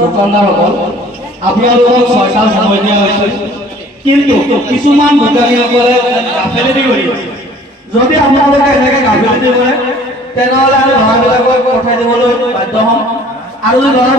দোকানদাৰসকল আপোনালোকক চৰকাৰ সময় দিয়া হৈছে কিন্তু কিছুমান দোকানীসকলে গাফিলতি কৰি আছে যদি আপোনালোকে এনেকৈ গাফিলতি কৰে তেনেহ'লে আমি ল'ৰাবিলাকক পঠাই দিবলৈ বাধ্য হ'ম আৰু ল'ৰাবিলাক